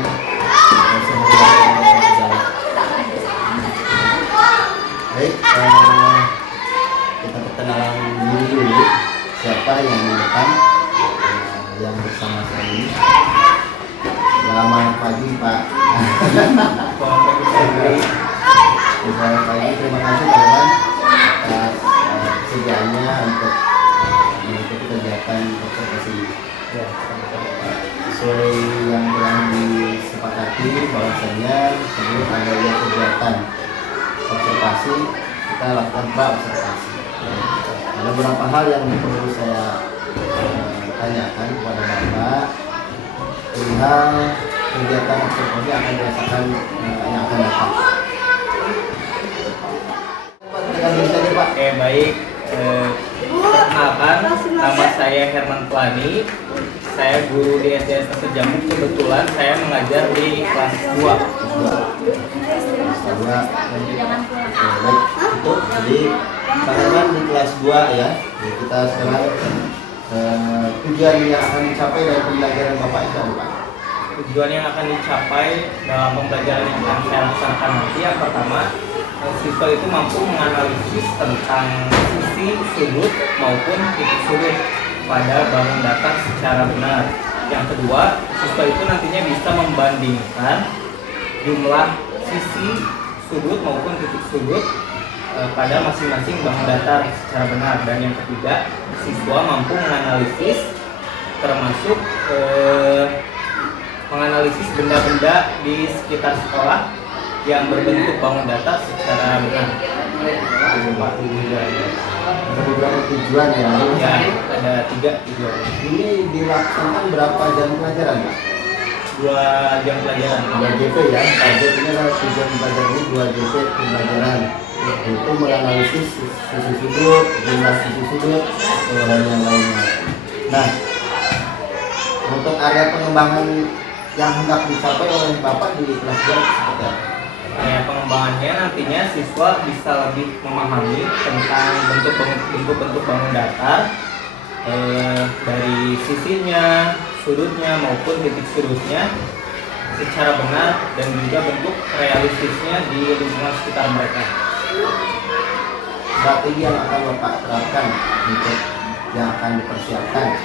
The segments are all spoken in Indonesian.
mendoakan semoga berjalan. Baik, kita perkenalan diri dulu siapa yang di depan, yang bersama saya ini. Selamat pagi Pak. Selamat pagi, terima kasih teman atas kesediaannya untuk mengikuti kegiatan observasi. Sesuai yang telah disepakati bahwasanya sebelum adanya kegiatan observasi kita lakukan pra-observasi. Ada beberapa hal yang perlu saya tanyakan kepada Bapak perihal kegiatan observasi akan dirasakan yang akan datang. Oke, baik. Perkenalkan, nama saya Herman Plani. Saya guru di SD Satu Jamuk. Kebetulan saya mengajar di kelas 2. Jadi Pak Herman di kelas 2 ya. Jadi kita sekarang tujuan yang akan dicapai dari pembelajaran Bapak itu apa Pak? Tujuan yang akan dicapai dalam pembelajaran yang akan saya laksanakan nanti yang pertama, siswa itu mampu menganalisis tentang sisi, sudut maupun titik sudut pada bangun datar secara benar. Yang kedua, siswa itu nantinya bisa membandingkan jumlah sisi, sudut maupun titik sudut pada masing-masing bangun datar secara benar. Dan yang ketiga, siswa mampu menganalisis termasuk menganalisis benda-benda di sekitar sekolah yang berbentuk bangun datar secara benar. Ada beberapa tujuan ya. Ya, ada 3 tujuan. Ini dilaksanakan berapa jam pelajaran Pak? 2 jam pelajaran. 2 JP ya. Target ini adalah tujuan pelajaran ini 2 JP pembelajaran. Itu menganalisis sisi sudut, jumlah sisi sudut, dan yang lainnya. Nah, untuk area pengembangan yang hendak dicapai oleh Bapak di kelas 2 seperti apa? Pengembangannya nantinya siswa bisa lebih memahami tentang bentuk-bentuk bangun datar dari sisinya, sudutnya maupun titik sudutnya secara benar dan juga bentuk realistisnya di lingkungan sekitar mereka. Strategi yang akan Bapak terapkan untuk yang akan dipersiapkan.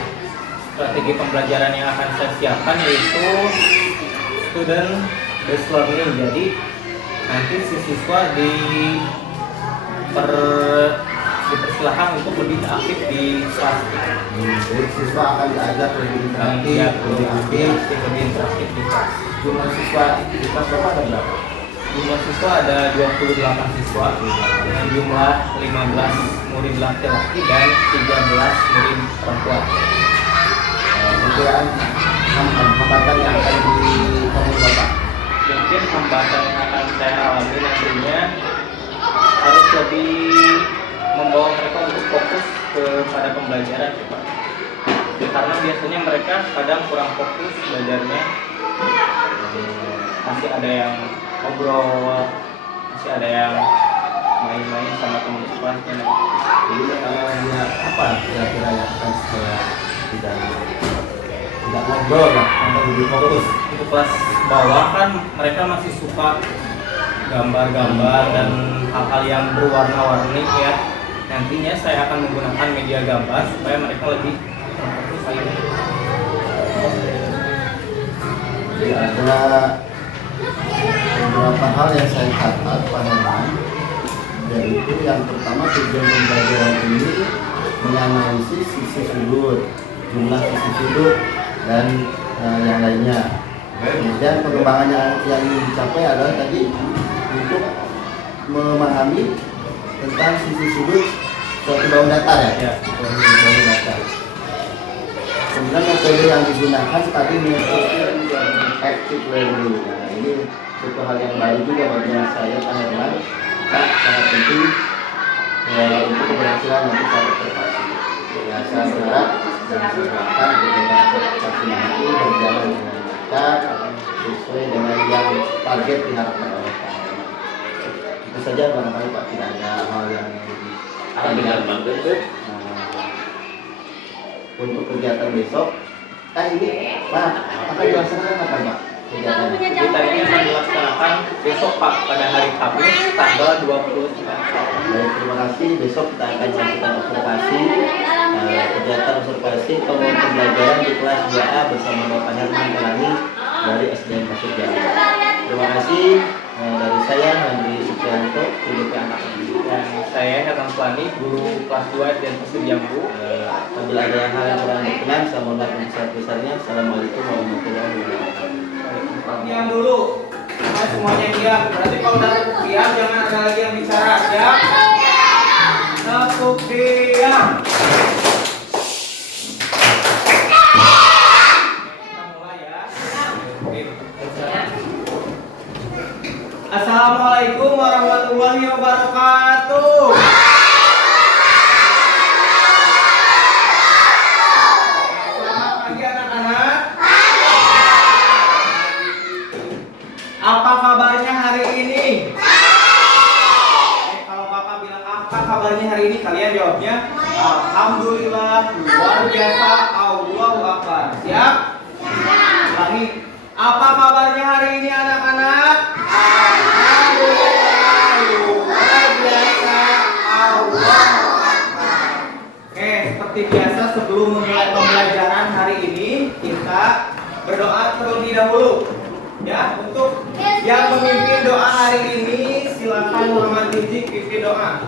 Strategi pembelajaran yang akan saya siapkan yaitu student based learning. Jadi nanti si siswa dipersilahkan untuk lebih aktif di kelas. Jadi siswa akan diajak lebih interaktif, lebih interaktif di kelas. Jumlah siswa di kelas Bapak ada berapa? Jumlah siswa ada 28 siswa dengan jumlah 15 murid laki-laki dan 13 murid perempuan. Perkiraan hambatan yang akan ditemui Bapak? Mungkin hambatan yang akan saya alami nantinya harus lebih membawa mereka untuk fokus kepada pembelajaran, Pak. Karena biasanya mereka kadang kurang fokus belajarnya. Masih ada yang ngobrol, masih ada yang main-main sama teman sekelasnya. Jadi ya, apa kira-kira yang akan saya tidak ngobrol lah, atau lebih fokus? Untuk kelas bawah kan mereka masih suka gambar-gambar dan hal-hal yang berwarna-warni ya. Nantinya saya akan menggunakan media gambar supaya mereka lebih fokus lagi. Jadi ada beberapa hal yang saya catat Pak Herman, yaitu yang pertama tujuan pembelajaran ini menganalisis sisi sudut, jumlah sisi sudut dan yang lainnya. Kemudian pengembangan yang dicapai adalah tadi untuk memahami tentang sisi sudut suatu bangun datar ya. Bangun datar. Kemudian metode yang digunakan tadi metode active learning. Nah, ini suatu hal yang baru juga bagi saya Pak Herman. Sangat penting untuk keberhasilan nanti saat observasi. Ya, saya berharap dan saya harapkan kegiatan observasi nanti berjalan dengan lancar sesuai dengan yang target diharapkan oleh Pak Herman. Itu saja barangkali Pak, tidak ada hal yang lebih. Untuk kegiatan besok, ini Pak akan dilaksanakan apa Pak? Kegiatan ini akan dilaksanakan besok Pak, pada hari Kamis tanggal 29. Baik, terima kasih. Besok kita akan melakukan observasi, kegiatan observasi pembelajaran di kelas 2A bersama Bapak Herman Pelani dari SDN Pasir Jaya. Terima kasih dari saya Andri Sucianto, PDP Anak Didik. Dan saya Herman Pelani, guru kelas 2 SDN Pasir Jambu. Apabila ada hal yang kurang berkenan, saya mohon maaf yang besar-besarnya. Assalamualaikum warahmatullahi wabarakatuh. Diam dulu. Semuanya diam. Berarti kalau udah diam jangan ada lagi yang bicara. Siap? Tepuk diam. Kita mulai ya. Assalamualaikum warahmatullahi wabarakatuh. Selamat pagi anak-anak. Apa kabarnya hari ini? Kalau Bapak bilang apa kabarnya hari ini, kalian jawabnya Alhamdulillah, luar biasa, Allahu Akbar. Siap? Ulangi. Apa kabarnya hari ini anak-anak? Alhamdulillah, luar biasa, Allahu Akbar. Oke, seperti biasa sebelum memulai pembelajaran hari ini, kita berdoa terlebih dahulu. Ya, untuk yang memimpin doa hari ini silakan Muhammad Rizik pimpin doa.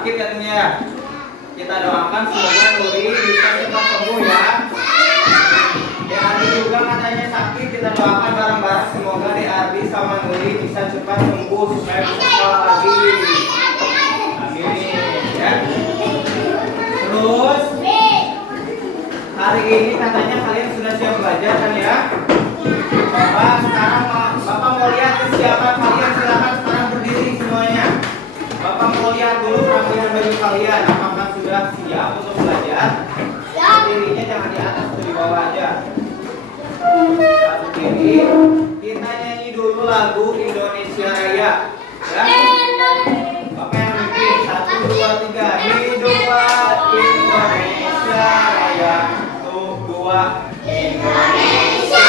sakit katanya. Kita doakan semoga Nuri bisa cepat sembuh ya. Yang Ardi juga katanya sakit, kita doakan bareng-bareng semoga Dek Ardi sama Nuri bisa cepat sembuh supaya bisa sekolah lagi. Amin ya. Terus hari ini katanya kalian sudah siap belajar kan ya? Bapak mau lihat kesiapan kalian, silakan sekarang berdiri semuanya. Bapak mau lihat dulu penampilan baju kalian, apakah sudah siap untuk belajar? Berdirinya jangan di atas atau di bawah aja. Berdiri. Kita nyanyi dulu lagu Indonesia Raya. Ya? Bapak yang mimpin 1, 2, 3. Hiduplah Indonesia Raya. 1, 2. Indonesia.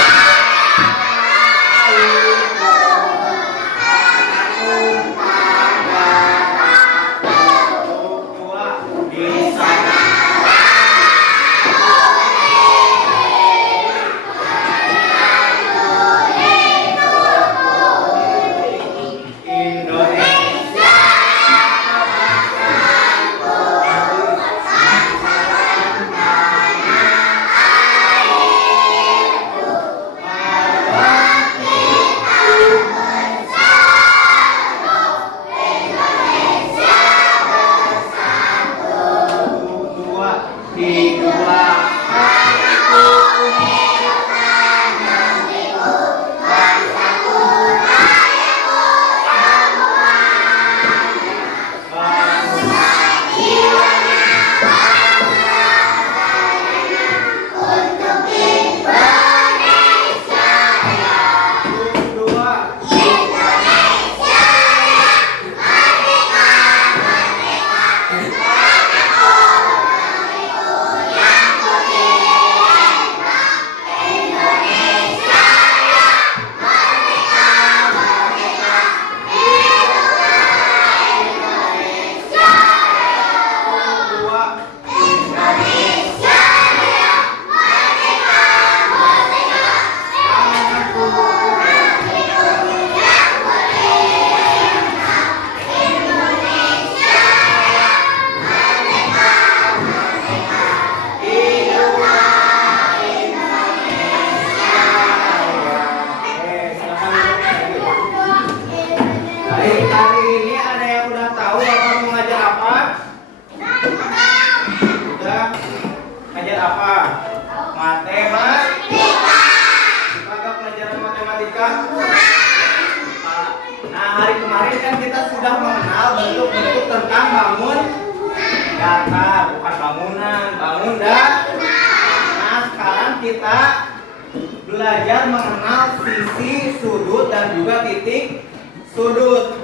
suka? Nah, hari kemarin kan kita sudah mengenal bentuk-bentuk tentang bangun datar, bukan bangunan, bangun datar. Nah, sekarang kita belajar mengenal sisi, sudut, dan juga titik sudut.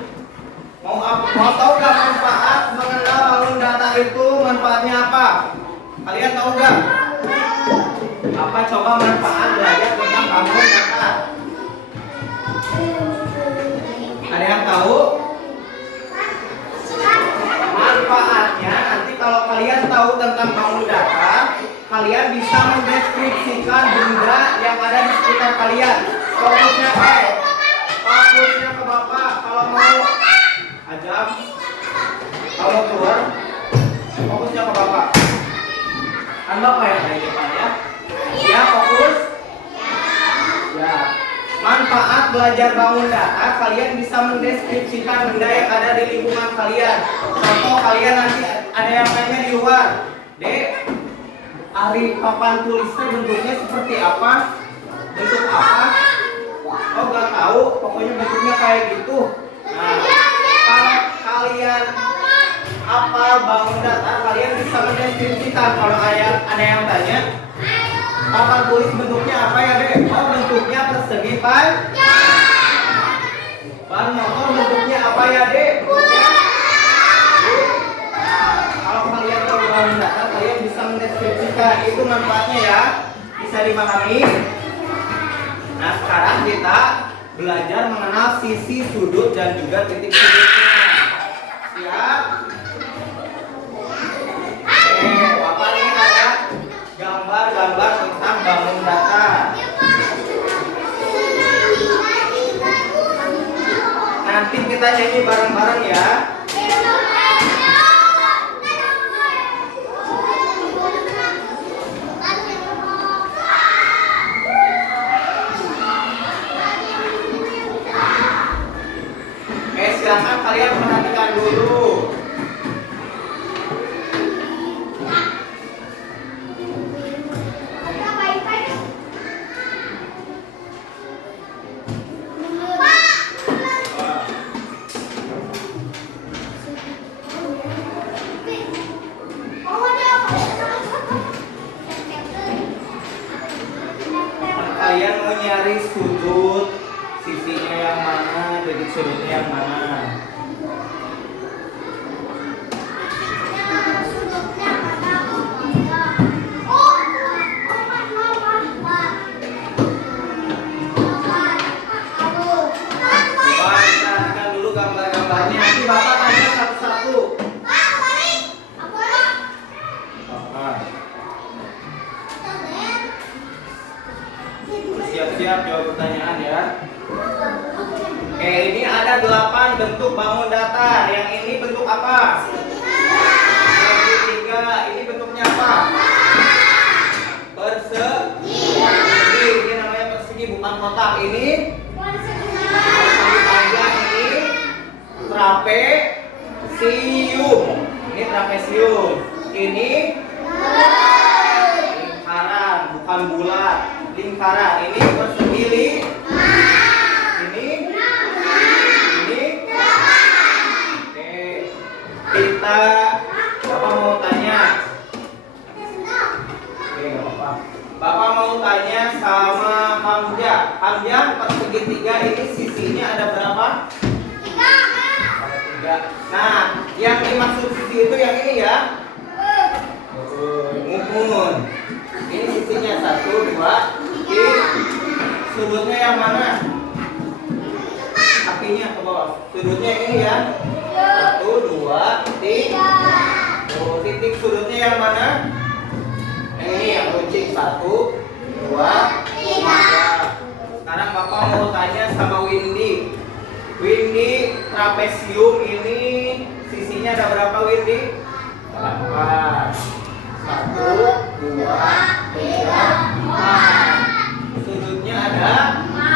Mau tahu gak manfaat mengenal bangun datar itu? Manfaatnya apa? Kalian tahu gak? Apa coba manfaat belajar tentang bangun datar? Ada yang tahu? Manfaatnya nanti kalau kalian tahu tentang bangun datar, kalian bisa mendeskripsikan benda yang ada di sekitar kalian. Fokusnya fokusnya ke Bapak. Kalau mau ajak, kalau keluar, fokusnya ke Bapak. Kan Bapak yang ada di depan ya. Ya, fokus. Ya. Manfaat belajar bangun datar, kalian bisa mendeskripsikan benda yang ada di lingkungan kalian. Contoh, kalian nanti ada yang tanya di luar, Dek, ari papan tulisnya bentuknya seperti apa? Bentuk apa? Oh, nggak tahu, pokoknya bentuknya kayak gitu. Nah, kalau kalian hafal bangun datar, kalian bisa mendeskripsikan. Kalau ada yang tanya, papan tulis bentuknya apa ya, Dek? Oh, bentuknya persegi panjang. Ban motor bentuknya apa ya, Dek? Kalau kalian tahu bangun datar, kalian bisa mendeskripsikan. Itu manfaatnya ya, bisa dipahami. Nah, sekarang kita belajar mengenal sisi, sudut, dan juga titik sudutnya. Siap? Bapak ini ada gambar-gambar tentang bangun datar. Nanti kita nyanyi bareng-bareng ya. Silahkan kalian perhatikan dulu. Kalian mau nyari sudut, sisinya yang mana, titik sudutnya yang mana? Perhatikan dulu gambar-gambarnya. Nanti Bapak tanya satu-satu. Siap-siap jawab pertanyaan ya. Oke, ini ada 8 bentuk bangun datar. Yang ini bentuk apa? Segitiga. Ini bentuknya apa? Persegi. Ini namanya persegi, bukan kotak. Ini persegi panjang. Ini trapesium. Ini trapesium. Ini lingkaran, bukan bulat. Lingkaran. Ini persegi. Ini. Oke. Kita Bapak mau tanya. Oke, nggak apa-apa. Bapak mau tanya sama Hamja. Hamja, persegitiga ini sisinya ada berapa? 3. Nah, yang dimaksud sisi itu yang ini ya. Ngumpul. Ini sisinya 1, 2, 3. Sudutnya yang mana? Kakinya ke bawah. Sudutnya yang ini ya. 1, 2, 3. Oh, titik sudutnya yang mana? Yang ini yang runcing. 1, 2, 3. Sekarang Bapak mau tanya sama Windy. Windy, trapesium ini sisinya ada berapa, Windy? 8. 1, 2, 3, 4. Sudutnya ada 4.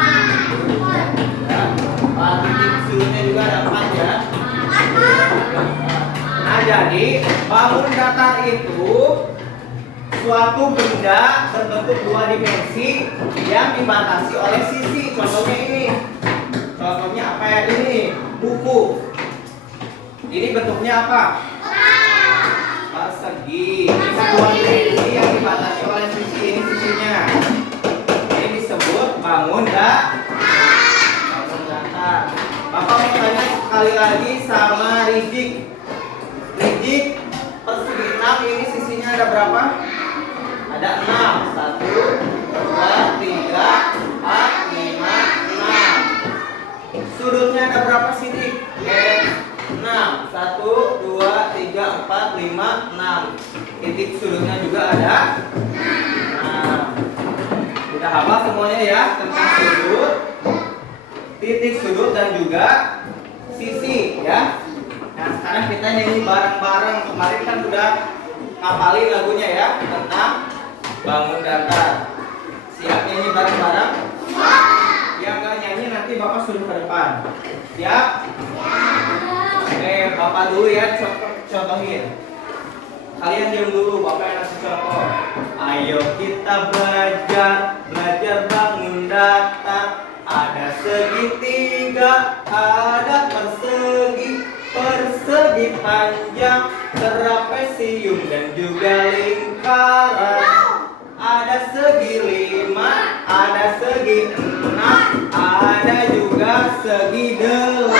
Titik sudutnya juga ada 4 ya. Nah, jadi bangun datar itu suatu benda berbentuk 2 dimensi yang dibatasi oleh sisi. Contohnya ini nih. Contohnya apa ya? Ini buku. Ini bentuknya apa? Persegi. Ini sebuah sisi yang dibatasi oleh sisi ini sisinya. Ini disebut bangun datar. Bapak mau tanya sekali lagi sama Rijik. Rijik, persegi 6 ini sisinya ada berapa? Ada 6. 1, 2, 3, 4, 5, 6. Sudutnya ada berapa sih, Dik? 6. 1, 2, 3, 4, 5, 6. Titik sudutnya juga ada 6. Udah hafal semuanya ya tentang sudut, titik sudut dan juga sisi ya. Nah sekarang kita nyanyi bareng-bareng. Kemarin kan udah ngapalin lagunya ya tentang bangun datar. Siap nyanyi bareng-bareng? Yang nggak nyanyi nanti Bapak suruh ke depan. Siap? Oke, Bapak dulu ya contohin. Kalian diam dulu, Bapak yang kasih contoh. Ayo kita belajar bangun datar. Ada segitiga, ada persegi panjang, trapesium dan juga lingkaran. Ada segi 5, ada segi 6, ada juga segi 8.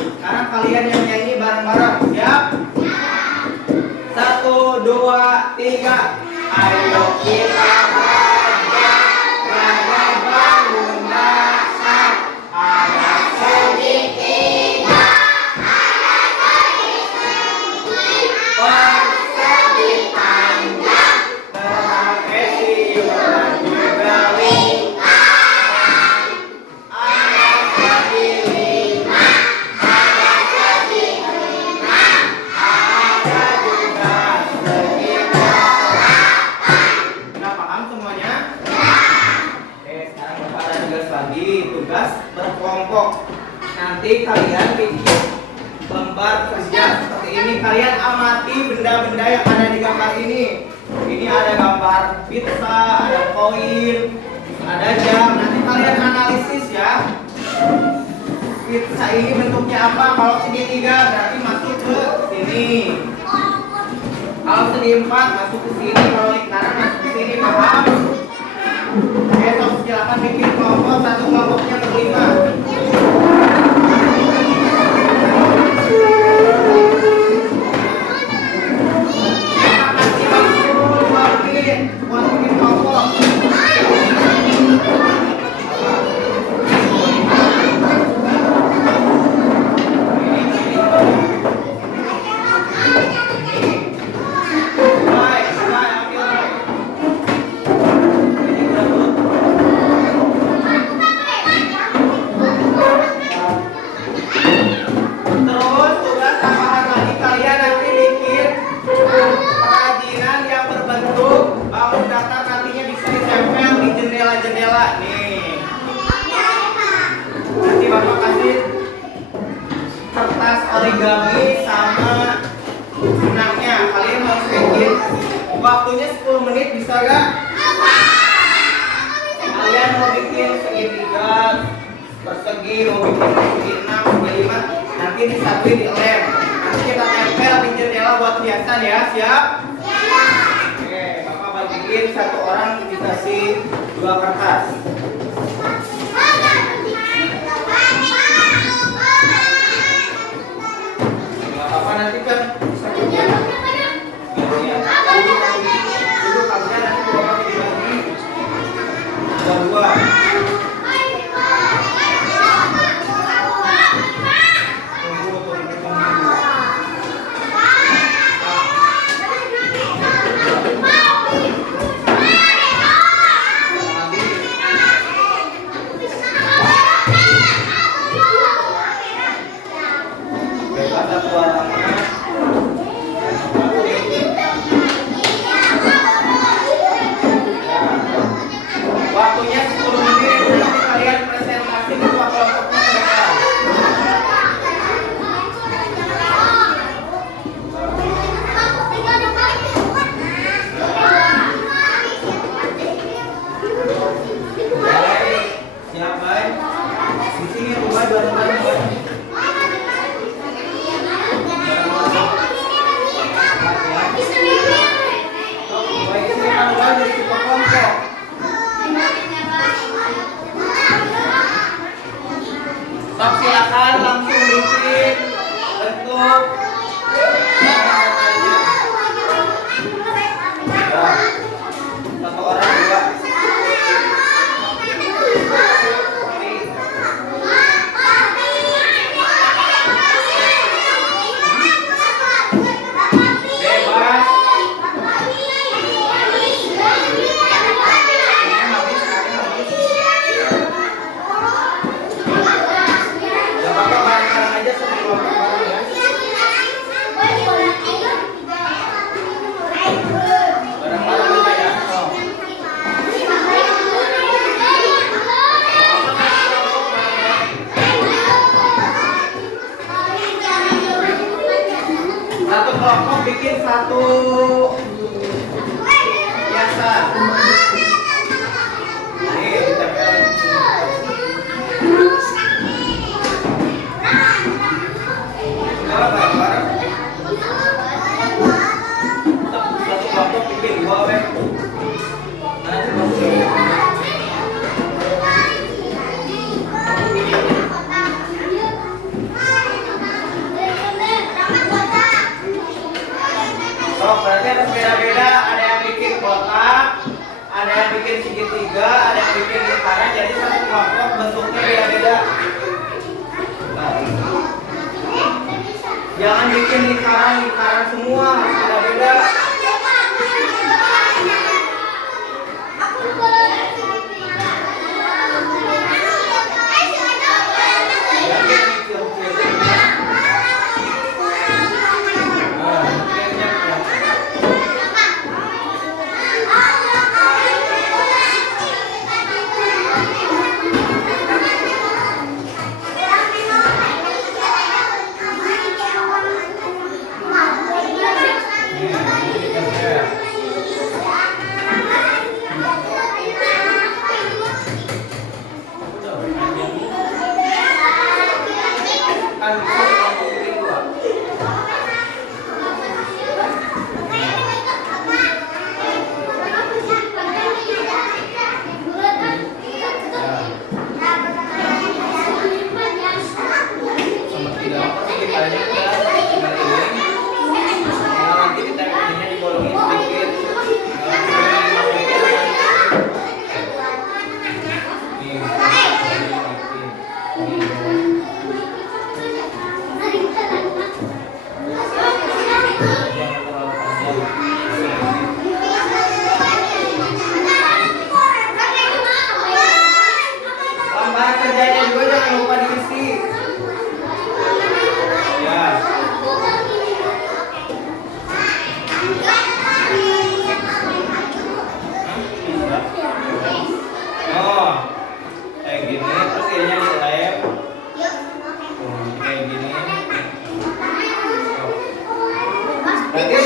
Sekarang kalian yang nyanyi bareng-bareng, siap? 1, 2, 3. Ayo kita belajar bangun datar. Ada segitiga, persegi panjang, trapesium dan juga lingkaran. Ada segi 5, ada segi 6, ada juga segi 8. Udah paham semuanya? Oke, sekarang Bapak ada tugas lagi, tugas berkelompok. Nanti kalian bikin lembar kerja seperti ini. Kalian amati benda-benda yang ada di gambar ini. Ini ada gambar pizza, ada koin, ada jam. Nanti kalian analisis ya. Pizza ini bentuknya apa? Kalau segitiga berarti masuk ke sini. Kalau segi 4 masuk ke sini. Kalau lingkaran masuk ke sini. Paham? Oke, terus silakan bikin kelompok. Satu kelompoknya berlima. Origami sama benangnya kalian harus bikin. Waktunya 10 menit, bisa gak? Kalian mau bikin segitiga, persegi, mau bikin segi 6, segi 5, nanti disatuin di lem. Nanti kita tempel di jendela buat hiasan ya, siap? Oke, Bapak bagiin satu orang dikasih 2 kertas. Apa nanti kan bisa kerja. Duduk kerja nanti Bapak dibagi. Dua. Sok silakan langsung bikin bentuk aja. Satu orang dua. Satu kelompok bikin satu hiasan. Nih, ditempelin. Coba bareng-bareng. Satu kelompok bikin dua web. Oh, berarti harus beda-beda. Ada yang bikin kotak, ada yang bikin segitiga, ada yang bikin lingkaran. Jadi satu kelompok bentuknya beda-beda. Nah. Jangan bikin lingkaran semua, harus beda-beda.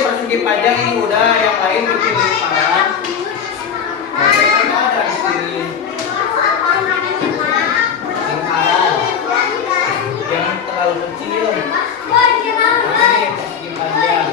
Persegi panjang ini udah, yang lain bikin lingkaran. Kan ada di sini lingkaran, jangan terlalu kecil. Nah, ini persegi panjang.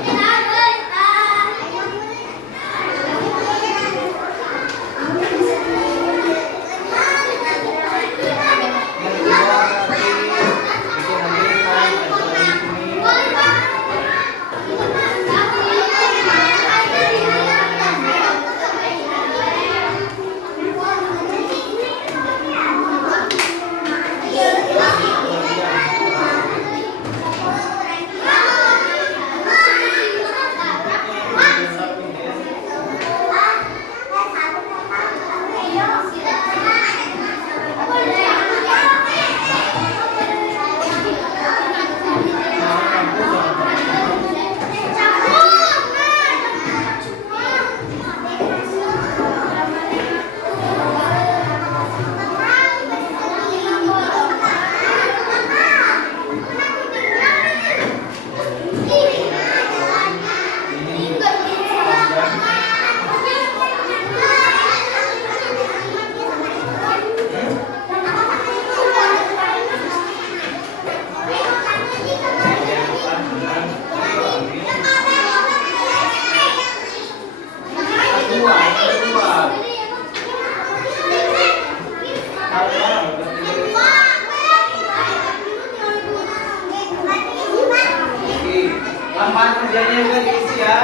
Lapangan kerjanya juga diisi ya.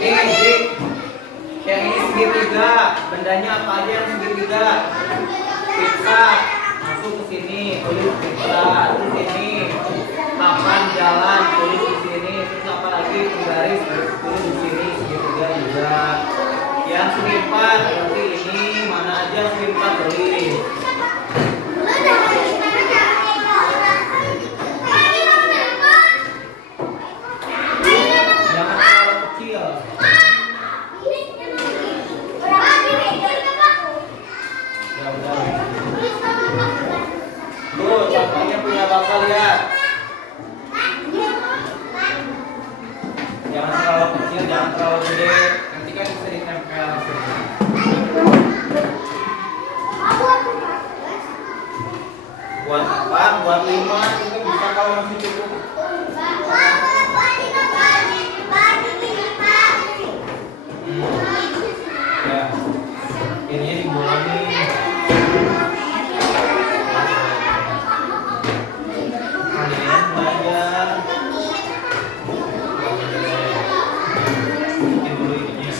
Dik. Yang ini segitiga, bendanya apa aja yang segitiga? Pizza, masuk ke sini, tulis pizza, terus ini papan jalan, tulis di sini, terus apa lagi penggaris, tulis di sini segitiga juga. Yang segi 4, berarti ini mana aja segi 4 tulis. Jangan terlalu kecil. Tuh, contohnya punya bapak lihat. Jangan terlalu kecil, jangan terlalu gede. Nanti kan bisa ditempel sini. Buat 4, buat 5 itu bisa kalau masih cukup. Ya, ini dibuang nih. Kalian belajar. Bikin dulu ininya.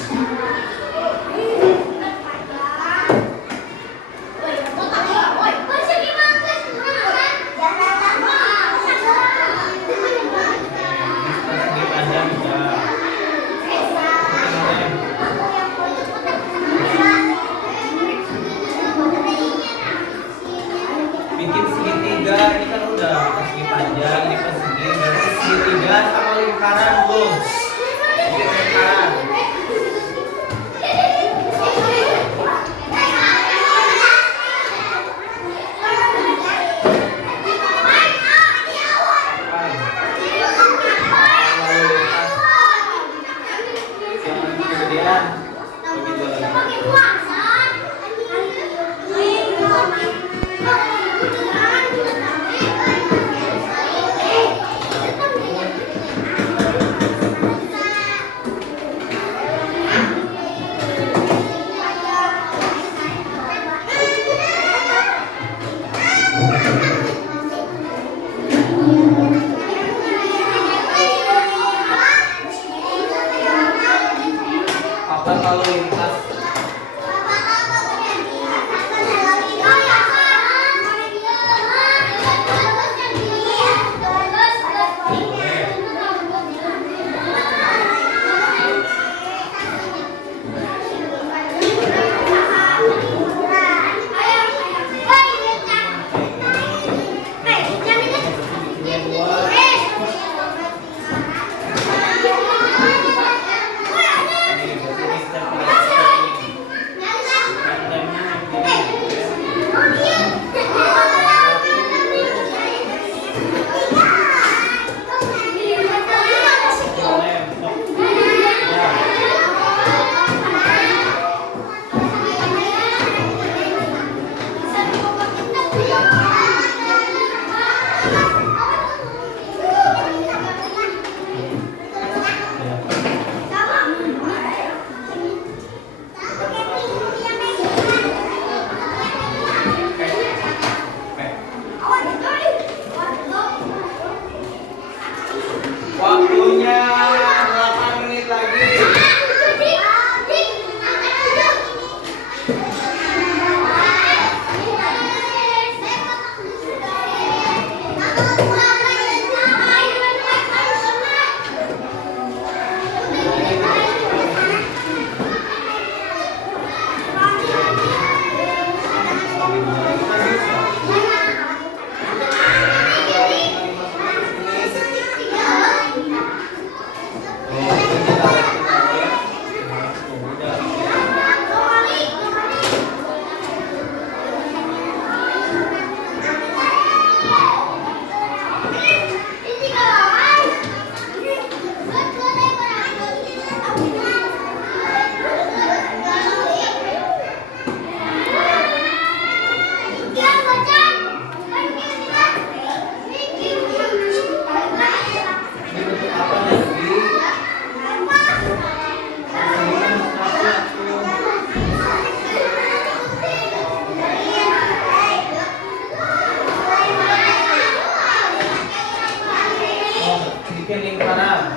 bikin lingkaran.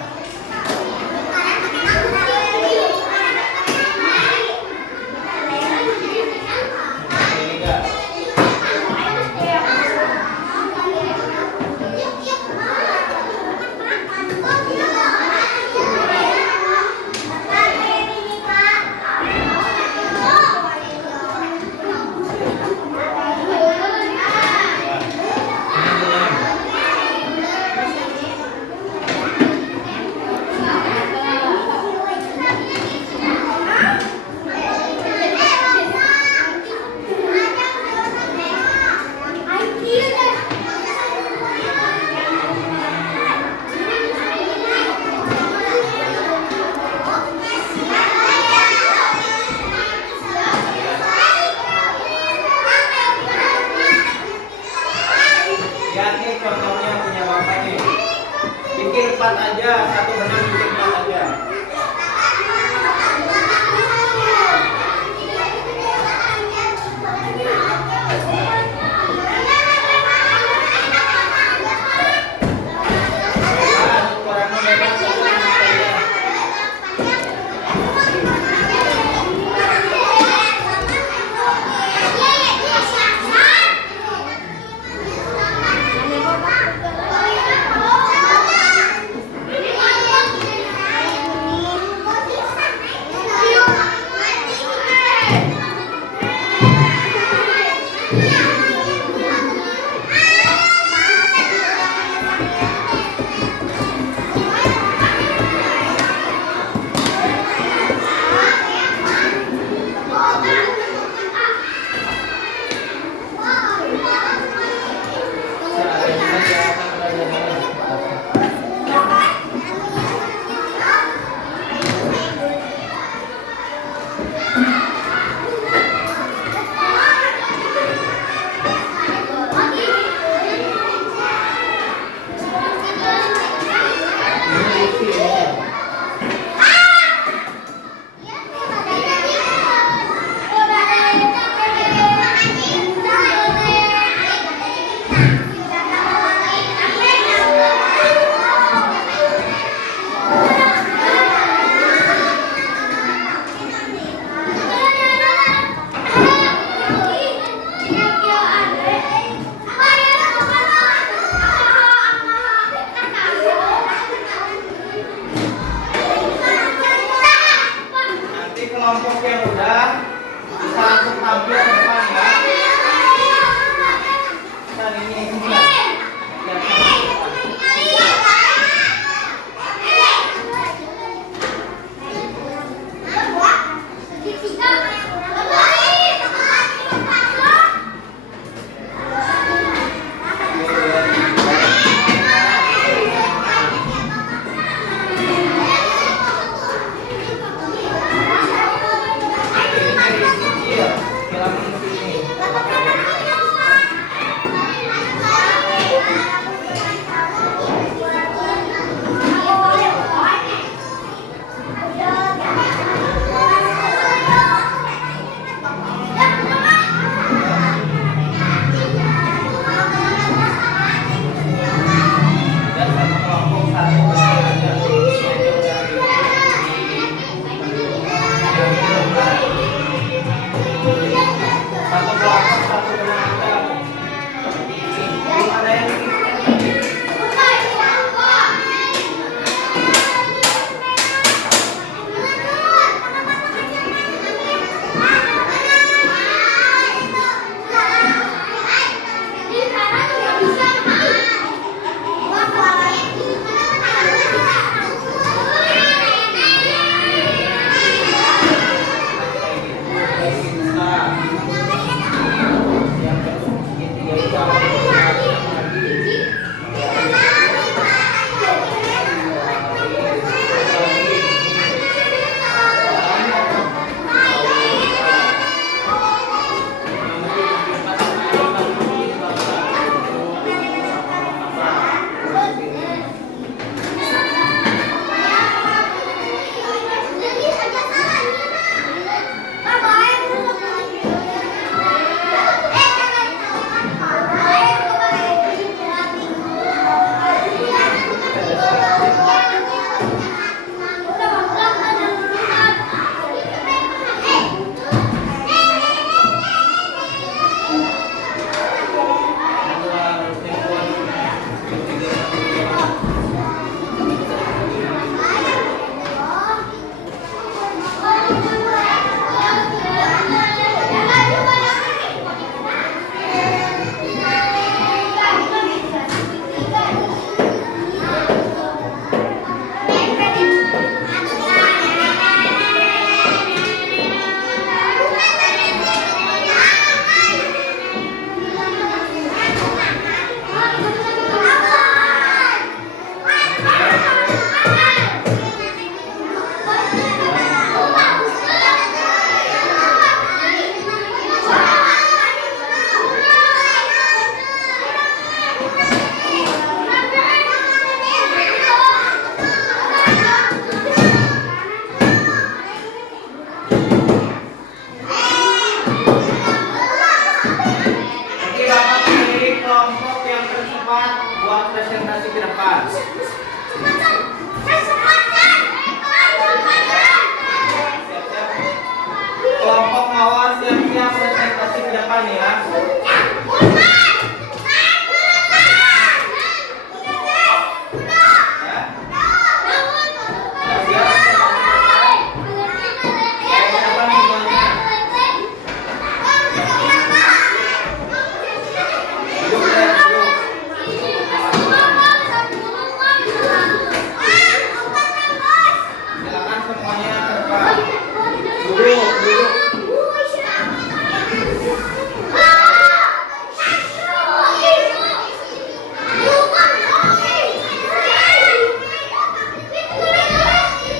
Ini enggak. Lihat nih contohnya punya bapak nih. Bikin 4 aja, satu benang bikin 4 aja. Nah, ukurannya bebas, satu benang aja. Kelompok mawar siap-siap presentasi ke depan ya. Silakan semuanya ke depan. Duduk.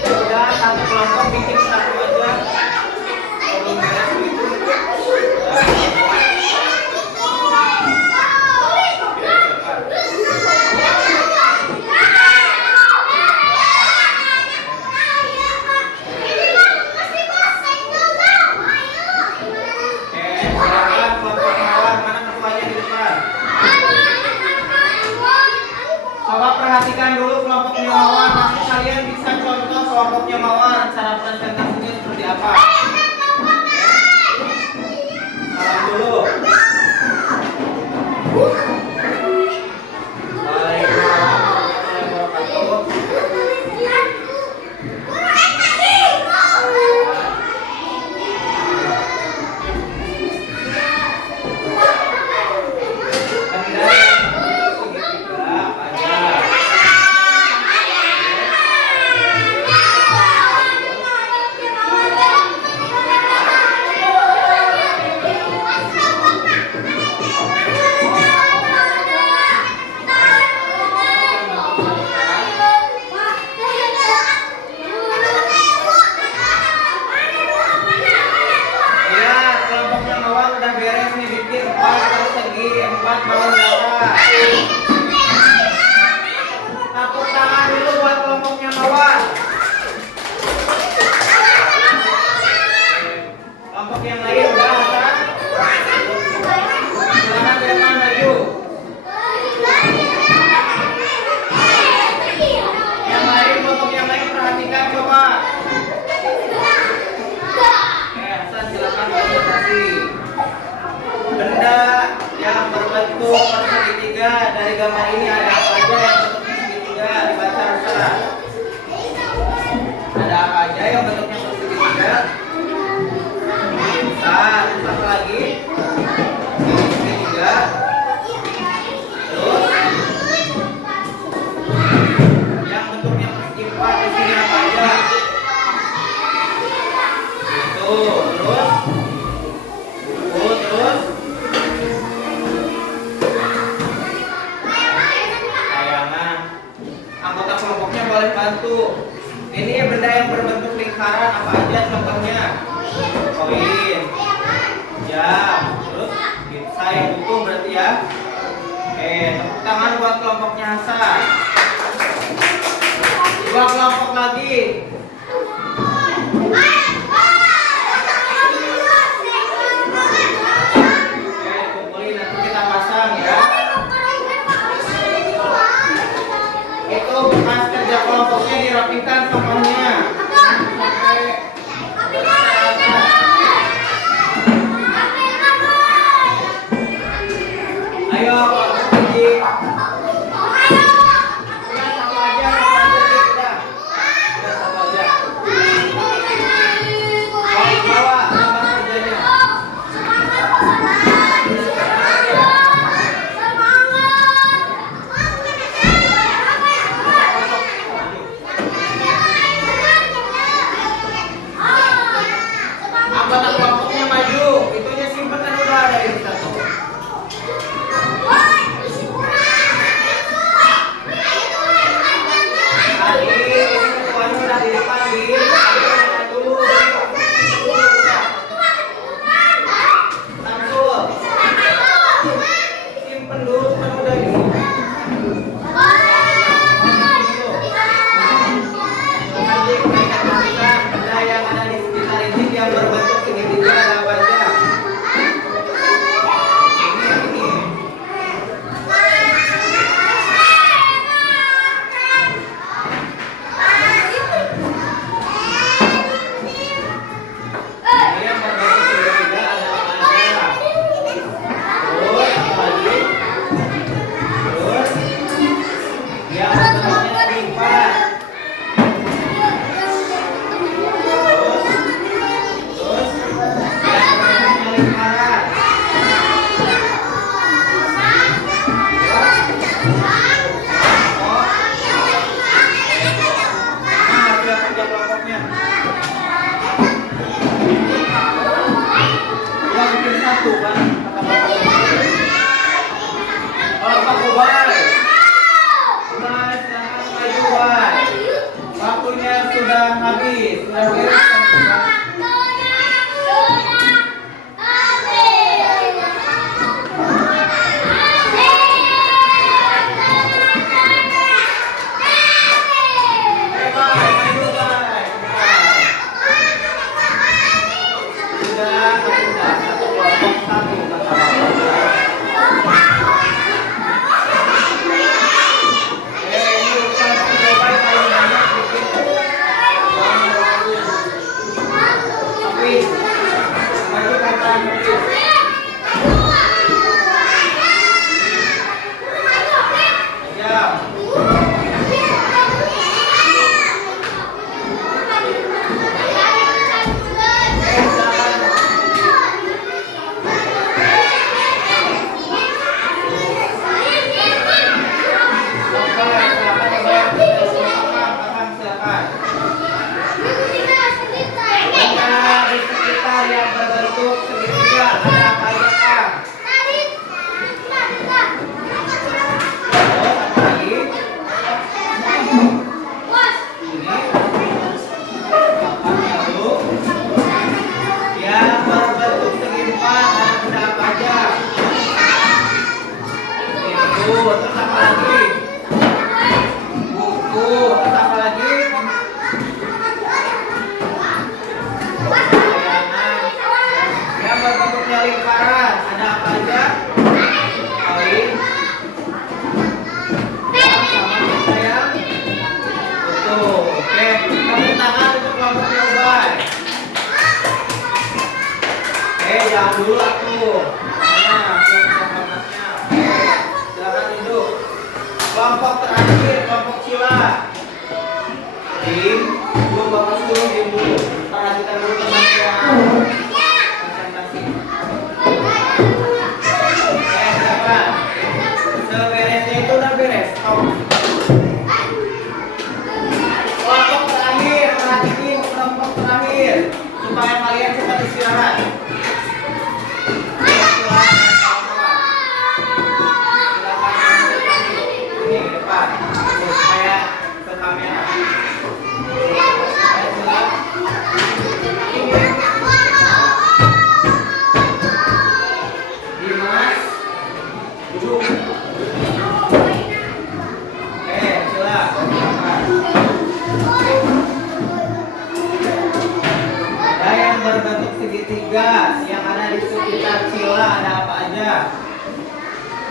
Udah, satu kelompok bikin satu aja. Belum beres gitu. Silakan kelompok mawar, mana ketuanya di depan? Coba perhatikan dulu kelompoknya mawar, nanti kalian bisa contoh kelompoknya mawar, cara presentasinya seperti apa. Salam dulu. Waalaikumsalam warahmatullahi wabarakatuh. Benda yang segitiga aja. Ya, kelompoknya mawar udah beres nih, bikin 4 persegi, 4 bawah data. Tepuk tangan dulu buat kelompoknya mawar. Kelompok yang lain udah ada. Silakan ke depan maju. Yang lain, kelompok yang lain perhatikan coba. Hasan silakan presentasi. Benda yang berbentuk persegitiga dari gambar ini ada apa aja yang bentuknya segitiga? Dibaca Hasan. Ada apa aja yang bentuknya persegitiga? Satu lagi. Segitiga. Terus yang bentuknya persegi 4 di sini apa aja? Terus tayangan. Anggota kelompoknya boleh bantu. Ini benda yang berbentuk lingkaran apa aja contohnya? Koin, jam, terus pizza yang utuh berarti ya. Tepuk tangan buat kelompoknya Hasan. 2 kelompok lagi. Kumpulin nanti kita pasang ya. Itu bekas kerja kelompoknya dirapikan contohnya. Ayo, pergi. Udah, satu aja, udah. Udah, satu aja.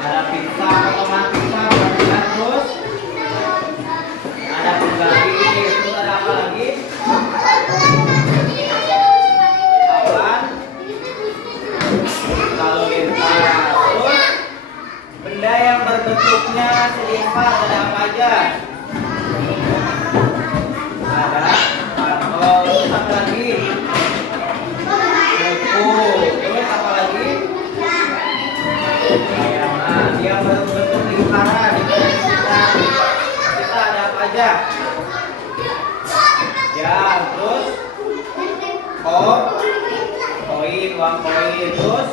Ada pizza, potongan pizza, berarti terus ada penggali, terus ada apa lagi? Awan, lalu lintas, terus benda yang berbentuknya selimpah ada apa aja? Ada kantong, terus apa lagi? Buku, terus apa lagi? Dia berbentuk lingkaran. Kita ada apa aja? Ya, terus koin, uang koin, terus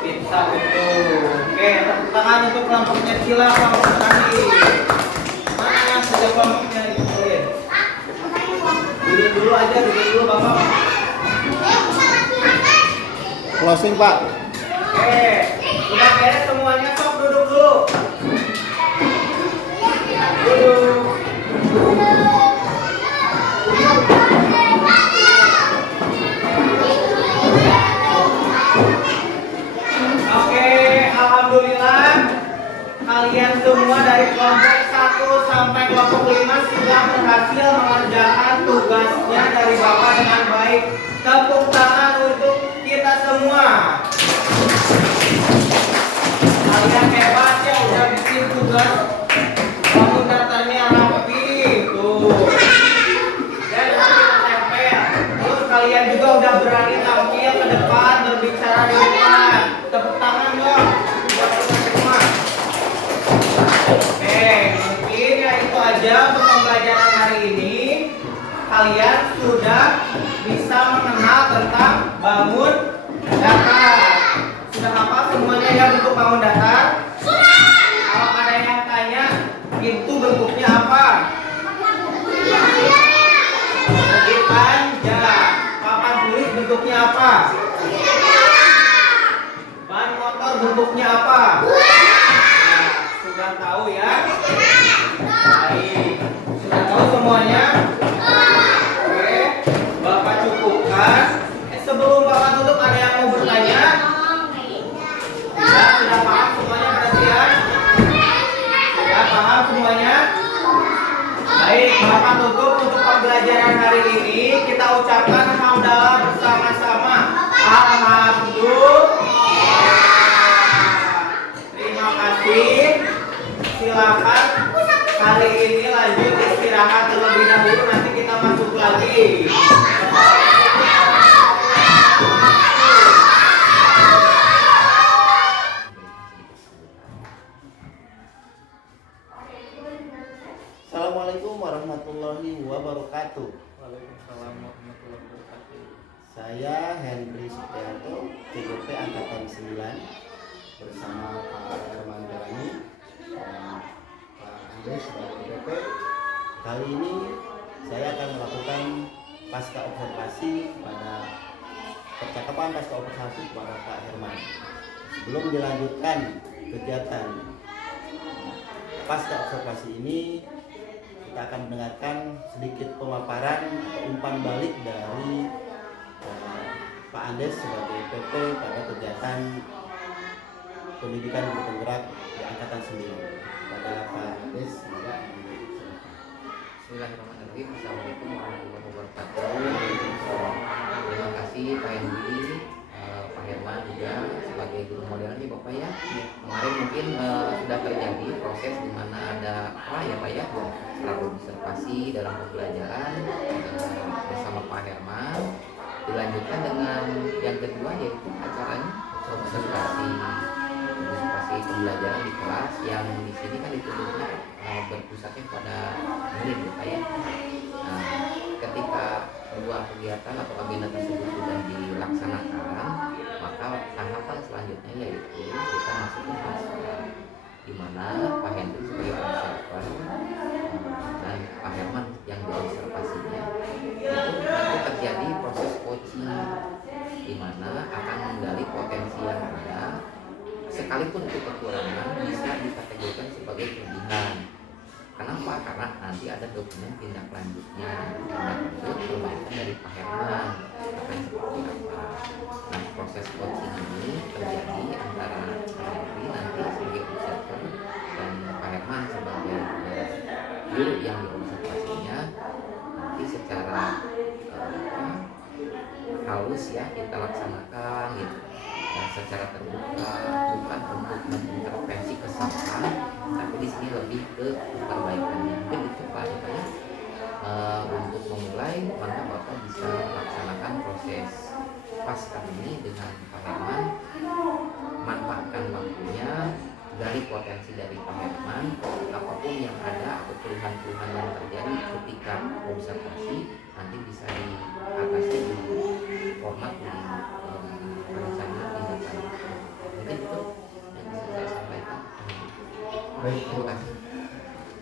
pizza utuh. Oke, tepuk tangan untuk kelompoknya Sila sama kami. Mana sudah kelompoknya dikumpulin? Duduk dulu aja, duduk dulu Bapak. Closing Pak. Oke, sudah beres semuanya, sok duduk dulu. Duduk. Oke, alhamdulillah kalian semua dari kelompok 1 sampai kelompok 5 sudah berhasil mengerjakan tugasnya dari Bapak dengan baik. Tepuk tangan untuk kita semua. Kalian hebat ya, udah bikin tugas bangun daftarnya rapi tuh. Dan kita tempel. Terus kalian juga udah berani tampil ke depan, berbicara di depan. Tepuk tangan dong buat kita semua. Oke, mungkin ya itu aja untuk pembelajaran hari ini. Kalian sudah bisa mengenal tentang bangun datar. Sudah hafal semuanya ya bentuk bangun datar? Kalau ada yang tanya, itu bentuknya apa? Persegi panjang. Papan tulis bentuknya apa? Ban motor bentuknya apa? Nah, sudah tahu ya? Baik. Sudah tahu semuanya? Oke, Bapak cukupkan. Sebelum Bapak tutup, ada yang mau bertanya? Ya, sudah paham semuanya berarti ya? Sudah paham semuanya? Baik, Bapak tutup untuk pembelajaran hari ini. Kita ucapkan hamdalah bersama-sama. Alhamdulillah. Terima kasih. Silakan kali ini lanjut istirahat terlebih dahulu. Nanti kita masuk lagi. Assalamualaikum warahmatullahi wabarakatuh. Waalaikumsalam warahmatullahi wabarakatuh. Saya Henry Setianto, CGP Angkatan 9 bersama Pak Herman Darani dan Pak Andres dari DP. Kali ini saya akan melakukan pasca observasi pada percakapan pasca observasi kepada Pak Herman. Sebelum dilanjutkan kegiatan pasca observasi ini, kita akan mendengarkan sedikit pemaparan atau umpan balik dari Pak Andes sebagai PP pada kegiatan pendidikan berpenggerak di Angkatan 9. Pada Pak Andes, semoga Bismillahirrahmanirrahim. Assalamualaikum warahmatullahi wabarakatuh. Terima kasih Pak Hendy, Pak Herman juga sebagai guru modelnya Bapak ya. Kemarin mungkin sudah terjadi proses di mana ada apa ya Pak ya, setelah observasi dalam pembelajaran bersama Pak Herman. Dilanjutkan dengan yang kedua yaitu acaranya observasi pembelajaran di kelas yang di sini kan dituntutnya berpusatnya pada murid ya Pak ya. Nah, ketika dua kegiatan atau agenda tersebut sudah dilaksanakan, maka tahapan selanjutnya yaitu kita masuk ke fase di mana Pak Henry sebagai observer dan Pak Herman yang diobservasinya itu nanti terjadi proses coaching di mana akan menggali potensi yang ada, sekalipun itu kekurangan bisa dikategorikan sebagai kelebihan. Kenapa? Karena nanti ada dokumen tindak lanjutnya, tindak lanjut perbaikan dari Pak Herman akan seperti apa. Nah, proses coaching ini terjadi antara Pak Henry nanti sebagai observer dan Pak Herman sebagai guru yang diobservasinya. Nanti secara halus ya kita laksanakan gitu. Nah, secara terbuka, bukan untuk mengintervensi kesalahan, tapi di sini lebih ke perbaikannya. Mungkin itu Pak ya. Untuk memulai, maka Bapak bisa laksanakan proses pasca ini dengan Pak Herman, manfaatkan waktunya, dari potensi dari Pak Herman, apapun yang ada atau keluhan-keluhan yang terjadi ketika observasi nanti bisa diatasi di format di rencana tindakan. Mungkin itu yang bisa saya sampaikan. Baik, Terima kasih.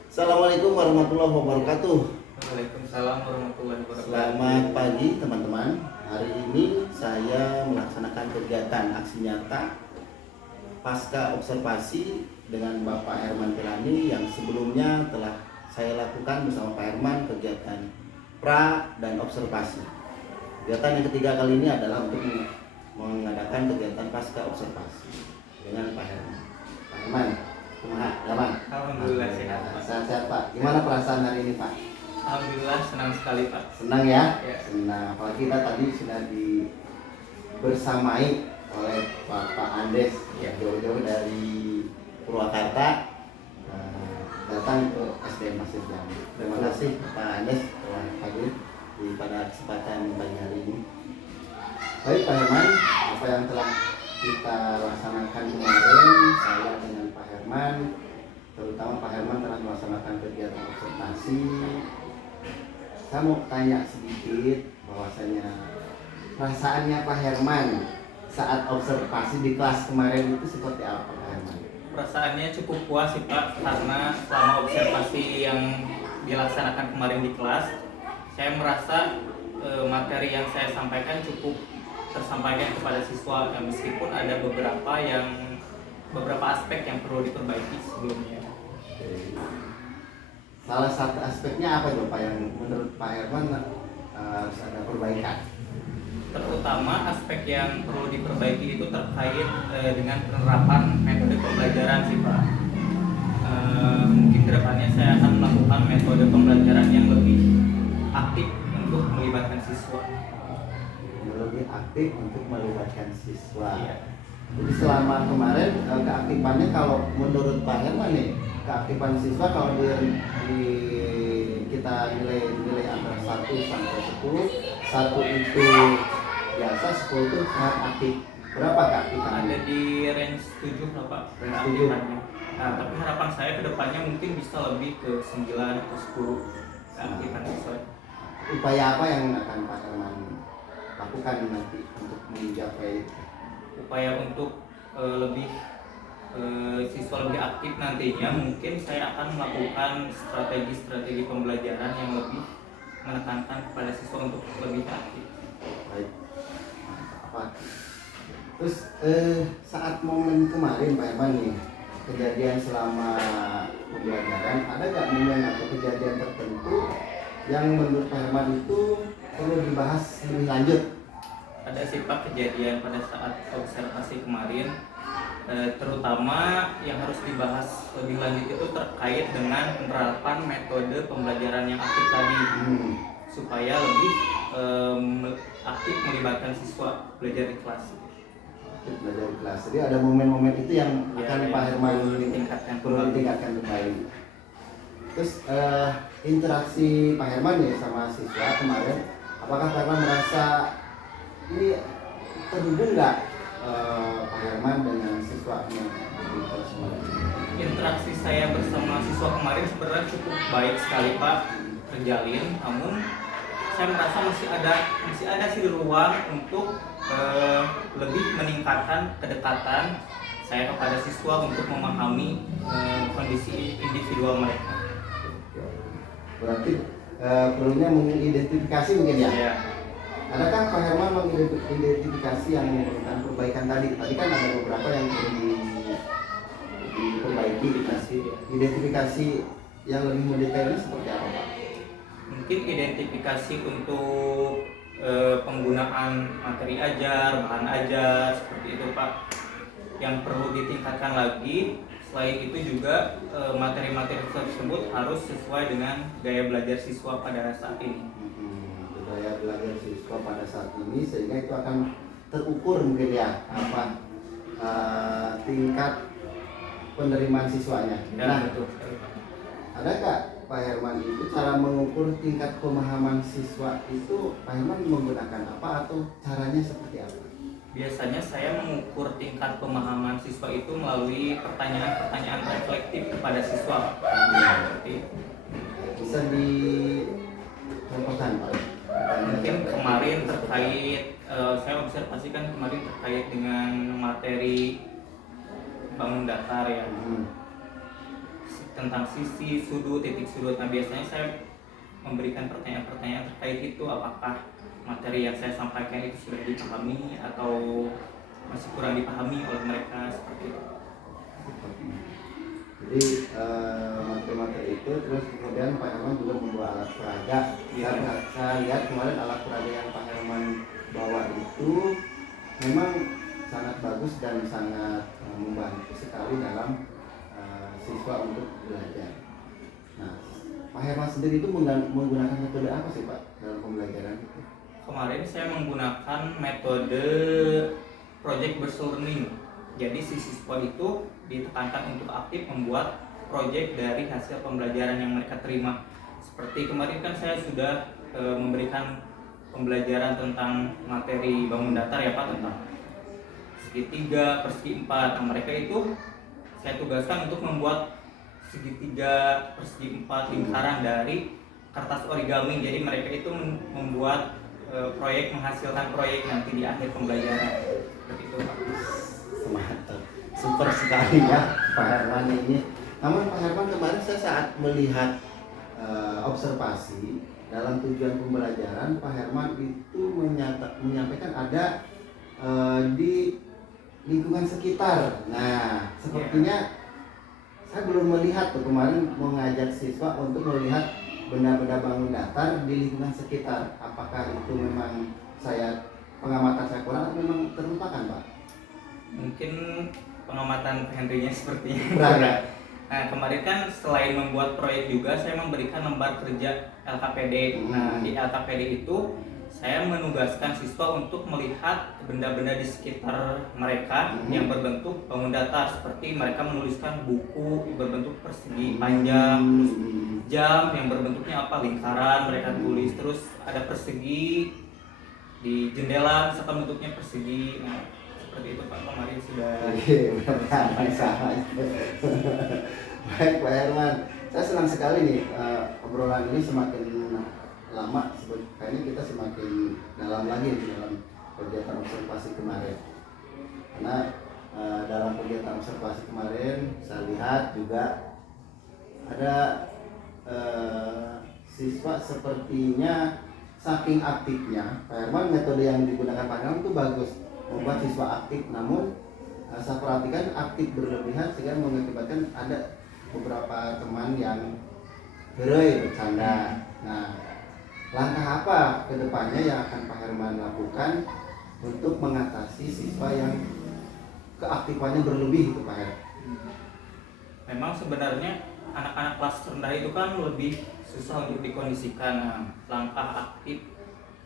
Assalamualaikum warahmatullahi wabarakatuh. Waalaikumsalam warahmatullahi wabarakatuh. Selamat pagi teman-teman. Hari ini saya melaksanakan kegiatan aksi nyata pasca observasi dengan Bapak Herman Pelani yang sebelumnya telah saya lakukan bersama Pak Herman kegiatan pra dan observasi. Kegiatan yang ketiga kali ini adalah untuk mengadakan kegiatan pasca observasi dengan Pak Herman. Pak Herman, kumaha? Gaman? Alhamdulillah sehat, Pak. Sehat Pak. Gimana perasaan hari ini Pak? Alhamdulillah senang sekali Pak. Senang ya? Ya. Senang. Apalagi kita tadi sudah bersamai oleh Pak Andes yang jauh-jauh dari Purwakarta datang ke SDM Masjid Jami. Terima kasih Pak Andes telah hadir pada kesempatan pagi hari ini. Baik Pak Herman, apa yang telah kita laksanakan kemarin, saya dengan Pak Herman, terutama Pak Herman telah melaksanakan kegiatan observasi. Saya mau tanya sedikit bahwasanya perasaannya Pak Herman saat observasi di kelas kemarin itu seperti apa Pak Herman? Perasaannya cukup puas sih Pak, karena selama observasi yang dilaksanakan kemarin di kelas, saya merasa materi yang saya sampaikan cukup tersampaikan kepada siswa, meskipun ada beberapa aspek yang perlu diperbaiki sebelumnya. Salah satu aspeknya apa Pak yang menurut Pak Herman harus ada perbaikan? Terutama aspek yang perlu diperbaiki itu terkait dengan penerapan metode pembelajaran sih Pak. Mungkin kedepannya saya akan melakukan metode pembelajaran yang lebih aktif untuk melibatkan siswa. Lebih aktif untuk melibatkan siswa. Iya. Jadi selama kemarin keaktifannya kalau menurut Pak Herman nih, keaktifan siswa kalau kita nilai antara 1 sampai 10, 1 itu biasa, 10 itu sangat aktif. Berapa keaktifan? Ada di range 7 lah Pak keaktifannya. Nah, tapi harapan saya ke depannya mungkin bisa lebih ke 9 atau 10 keaktifan siswa. Upaya apa yang akan Pak Herman lakukan nanti untuk mencapai Upaya untuk siswa lebih aktif nantinya, mungkin saya akan melakukan strategi-strategi pembelajaran yang lebih menekankan kepada siswa untuk lebih aktif. baik? Apa? Terus saat momen kemarin Pak Herman nih, kejadian selama pembelajaran, ada nggak momen atau kejadian tertentu yang menurut Pak Herman itu perlu dibahas lebih lanjut? Ada sih Pak kejadian pada saat observasi kemarin, terutama yang harus dibahas lebih lanjut itu terkait dengan penerapan metode pembelajaran yang aktif tadi, supaya lebih aktif melibatkan siswa belajar di kelas. Belajar di kelas. Jadi ada momen-momen itu yang akan Pak Herman perlu ditingkatkan kembali. Terus interaksi Pak Herman ya sama siswa kemarin, apakah Pak Herman merasa ini terhubung nggak Pak Herman dengan siswanya di kelas kemarin? Interaksi saya bersama siswa kemarin sebenarnya cukup baik sekali Pak, terjalin. Namun saya merasa masih ada sih ruang untuk lebih meningkatkan kedekatan saya kepada siswa untuk memahami kondisi individual mereka. Berarti perlunya mengidentifikasi mungkin ya? Ya. Adakah Pak Herman mengidentifikasi yang memerlukan perbaikan tadi? Tadi kan ada beberapa yang perlu diperbaiki. Identifikasi yang lebih mendetailnya seperti apa Pak? Mungkin identifikasi untuk penggunaan materi ajar, bahan ajar seperti itu Pak. Yang perlu ditingkatkan lagi selain itu juga materi-materi tersebut harus sesuai dengan gaya belajar siswa pada saat ini. Gaya belajar siswa pada saat ini sehingga itu akan terukur mungkin ya apa tingkat penerimaan siswanya. Ya, Nah, betul. adakah Pak Herman itu cara mengukur tingkat pemahaman siswa itu Pak Herman menggunakan apa atau caranya seperti apa? Biasanya saya mengukur tingkat pemahaman siswa itu melalui pertanyaan-pertanyaan reflektif kepada siswa. Seperti itu. Bisa dicontohkan Pak? Mungkin kemarin terkait saya observasikan kemarin terkait dengan materi bangun datar ya. Tentang sisi, sudut, titik sudut. Nah biasanya saya memberikan pertanyaan-pertanyaan terkait itu, apakah materi yang saya sampaikan itu sudah dipahami atau masih kurang dipahami oleh mereka, seperti itu. Jadi materi-materi itu terus kemudian Pak Herman juga membawa alat peraga. Ya. Saya lihat kemarin alat peraga yang Pak Herman bawa itu memang sangat bagus dan sangat membantu sekali dalam siswa untuk belajar. Nah, Pak Herman sendiri itu menggunakan metode apa sih Pak dalam pembelajaran itu? Kemarin saya menggunakan metode project based learning. Jadi si siswa itu ditekankan untuk aktif membuat proyek dari hasil pembelajaran yang mereka terima. Seperti kemarin kan saya sudah memberikan pembelajaran tentang materi bangun datar ya Pak, tentang segitiga, persegi 4. Nah, mereka itu saya tugaskan untuk membuat segitiga, persegi 4 lingkaran dari kertas origami. Jadi mereka itu membuat proyek, menghasilkan proyek nanti di akhir pembelajaran. Seperti itu Pak. Mantap, super sekali ya Pak Herman ini. Namun Pak Herman kemarin saya saat melihat observasi dalam tujuan pembelajaran, Pak Herman itu menyampaikan ada di lingkungan sekitar. Nah, sepertinya saya belum melihat tuh kemarin mengajak siswa untuk melihat benda-benda bangun datar di lingkungan sekitar. Apakah itu memang pengamatan saya kurang atau memang terlupakan Pak? Mungkin pengamatan Henry-nya sepertinya Beragam. Nah kemarin kan selain membuat proyek juga saya memberikan lembar kerja LKPD. Nah di LKPD itu saya menugaskan siswa untuk melihat benda-benda di sekitar mereka yang berbentuk bangun datar, seperti mereka menuliskan buku berbentuk persegi panjang, terus jam yang berbentuknya apa, lingkaran mereka tulis, terus ada persegi di jendela misalkan bentuknya persegi. Nah, seperti itu Pak, kemarin sudah. Baik Pak Herman, saya senang sekali nih obrolan ini semakin lama, kayaknya kita semakin dalam lagi dalam kegiatan observasi kemarin. Karena dalam kegiatan observasi kemarin saya lihat juga ada siswa sepertinya saking aktifnya Pak Herman, metode yang digunakan Pak Herman itu bagus, membuat siswa aktif, namun saya perhatikan aktif berlebihan sehingga mengakibatkan ada beberapa teman yang gerai bercanda. Nah, langkah apa kedepannya yang akan Pak Herman lakukan untuk mengatasi siswa yang keaktifannya berlebih itu Pak Herman? Memang sebenarnya anak-anak kelas rendah itu kan lebih susah untuk dikondisikan. Nah, langkah aktif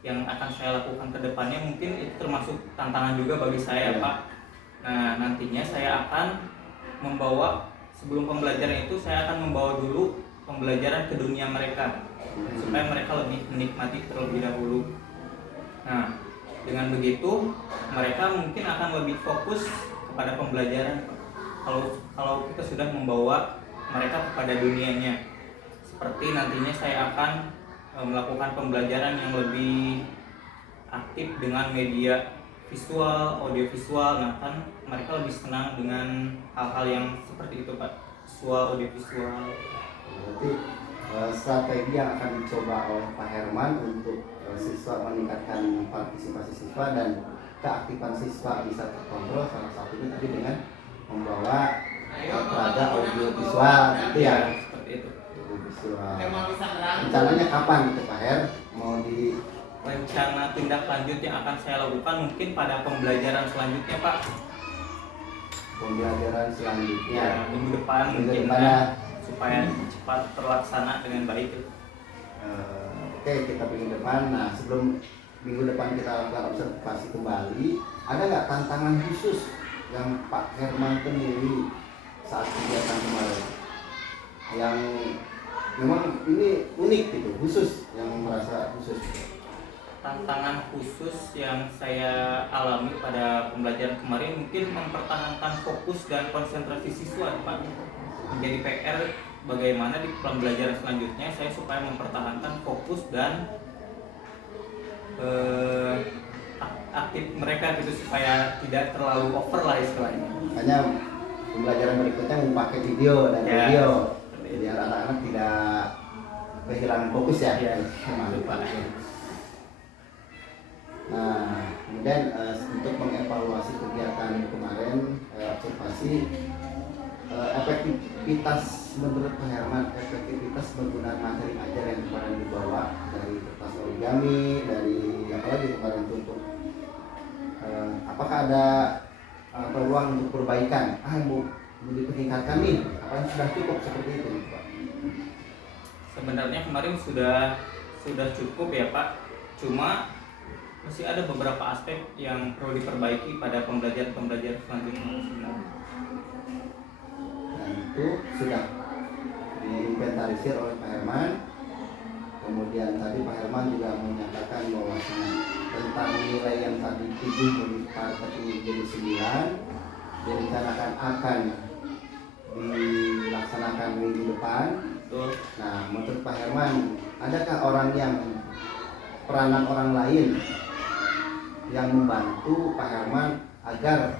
yang akan saya lakukan ke depannya mungkin itu termasuk tantangan juga bagi saya Pak. Nah nantinya saya akan membawa, sebelum pembelajaran itu saya akan membawa dulu pembelajaran ke dunia mereka supaya mereka lebih menikmati terlebih dahulu. Nah dengan begitu mereka mungkin akan lebih fokus kepada pembelajaran kalau kita sudah membawa mereka kepada dunianya. Seperti nantinya saya akan melakukan pembelajaran yang lebih aktif dengan media visual, audio visual. Nah kan mereka lebih senang dengan hal-hal yang seperti itu Pak, visual, audio visual. Berarti strategi yang akan dicoba oleh Pak Herman untuk siswa meningkatkan partisipasi siswa dan keaktifan siswa bisa terkontrol, salah satunya tadi dengan membawa peraga audio visual gitu ya. Seperti itu. siswa. Rencananya kapan gitu Pak Her? Mau di Rencana tindak lanjut yang akan saya lakukan mungkin pada pembelajaran selanjutnya Pak. pembelajaran selanjutnya? Minggu depan Minggu mungkin depan ya, ya. supaya cepat terlaksana dengan baik. Oke, kita minggu depan. Nah, sebelum minggu depan kita lakukan observasi kembali, ada nggak tantangan khusus yang Pak Herman temui saat kegiatan kemarin? Yang memang ini unik gitu, khusus, yang merasa khusus. Tantangan khusus yang saya alami pada pembelajaran kemarin mungkin mempertahankan fokus dan konsentrasi siswa Pak. Menjadi PR bagaimana di pembelajaran selanjutnya saya supaya mempertahankan fokus dan aktif mereka gitu, supaya tidak terlalu over lah istilahnya. Hanya pembelajaran berikutnya memakai video dan Ya. video biar anak-anak tidak kehilangan fokus ya. Ya. Mantap, Pak. Nah, kemudian untuk mengevaluasi kegiatan kemarin, observasi efektivitas menurut Pak Herman, efektivitas penggunaan materi ajar yang kemarin dibawa dari kertas origami, dari apalagi kemarin itu untuk apakah ada peluang untuk perbaikan? Mau ditingkatkan nih? Apa yang sudah cukup seperti itu, Pak? Sebenarnya kemarin sudah cukup ya Pak. Cuma masih ada beberapa aspek yang perlu diperbaiki pada pembelajaran selanjutnya sebenarnya. Dan itu sudah diinventarisir oleh Pak Herman. Kemudian tadi Pak Herman juga menyatakan bahwa tentang nilai yang tadi 7 menjadi 9 direncanakan akan dilaksanakan minggu depan. Betul. Nah, menurut Pak Herman, adakah peranan orang lain yang membantu Pak Herman agar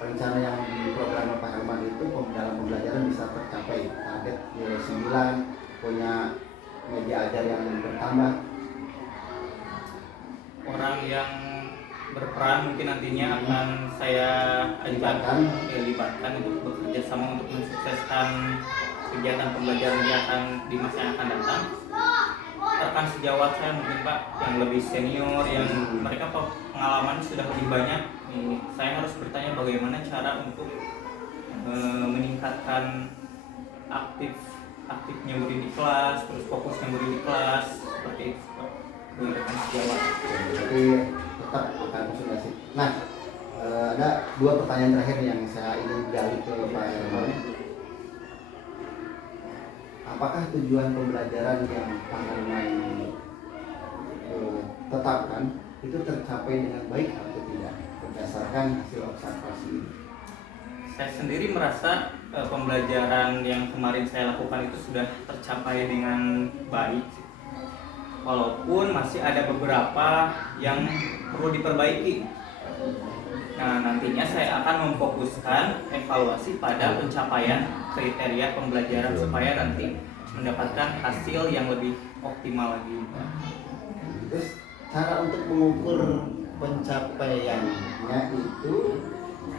rencana yang diprogram Pak Herman itu dalam pembelajaran bisa tercapai, target nilai 9, punya media ajar yang bertambah? Orang yang berperan mungkin nantinya akan saya libatkan untuk bekerja sama untuk mensukseskan kegiatan pembelajaran yang akan di masa yang akan datang. Rekan sejawat saya mungkin Pak yang lebih senior, yang mereka pengalaman sudah lebih banyak. Saya harus bertanya bagaimana cara untuk meningkatkan aktifnya murid di kelas, terus fokusnya murid di kelas, seperti itu Pak. Rekan sejawat. Jadi tetap akan konsultasi. Nah, ada 2 pertanyaan terakhir yang saya ingin gali ke Pak Herman. Apakah tujuan pembelajaran yang Pak Herman tetapkan itu tercapai dengan baik atau tidak berdasarkan hasil observasi ini? Saya sendiri merasa pembelajaran yang kemarin saya lakukan itu sudah tercapai dengan baik, walaupun masih ada beberapa yang perlu diperbaiki. Nah, nantinya saya akan memfokuskan evaluasi pada pencapaian kriteria pembelajaran supaya nanti mendapatkan hasil yang lebih optimal lagi. Terus cara untuk mengukur pencapaiannya itu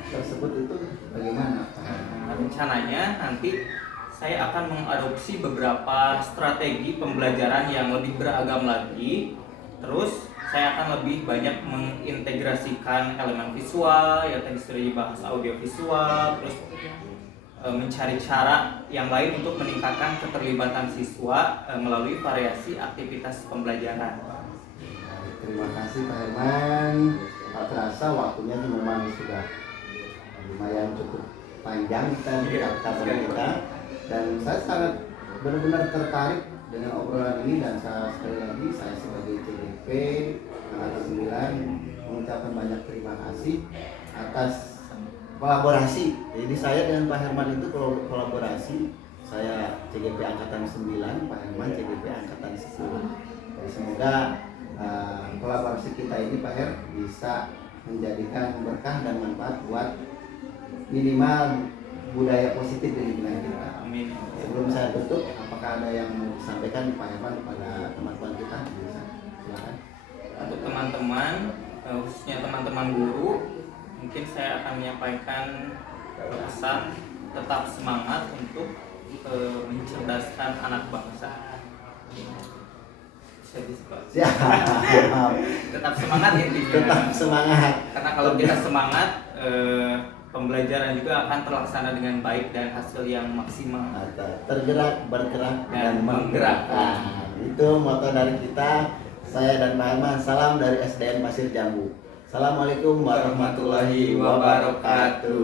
tersebut itu bagaimana Pak Herman? Nah, rencananya nanti saya akan mengadopsi beberapa strategi pembelajaran yang lebih beragam lagi. Terus saya akan lebih banyak mengintegrasikan elemen visual, yang tadi sudah dibahas audio visual, terus mencari cara yang lain untuk meningkatkan keterlibatan siswa melalui variasi aktivitas pembelajaran. Terima kasih Pak Herman. Tak terasa waktunya memang sudah lumayan cukup panjang kita, dan saya sangat benar-benar tertarik dengan obrolan ini, dan sekali lagi saya sebagai CDP Angkatan 9 mengucapkan banyak terima kasih atas kolaborasi. Jadi saya dengan Pak Herman itu kolaborasi. Saya CGP Angkatan 9, Pak Herman CGP Angkatan 10. Jadi semoga kolaborasi kita ini Pak Her bisa menjadikan berkah dan manfaat buat minimal budaya positif di lingkungan kita. Amin. Sebelum saya tutup, apakah ada yang mau disampaikan Pak Herman kepada teman-teman kita? Silakan. Untuk teman-teman, khususnya teman-teman guru, mungkin saya akan menyampaikan pesan tetap semangat untuk mencerdaskan anak bangsa. Siap. Tetap semangat intinya. Tetap semangat. Karena kalau kita semangat, pembelajaran juga akan terlaksana dengan baik dan hasil yang maksimal. Tergerak, bergerak, dan Dan menggerakkan. Itu moto dari kita. Saya dan Pak Herman. Salam dari SDN Pasir Jambu. Assalamualaikum warahmatullahi wabarakatuh.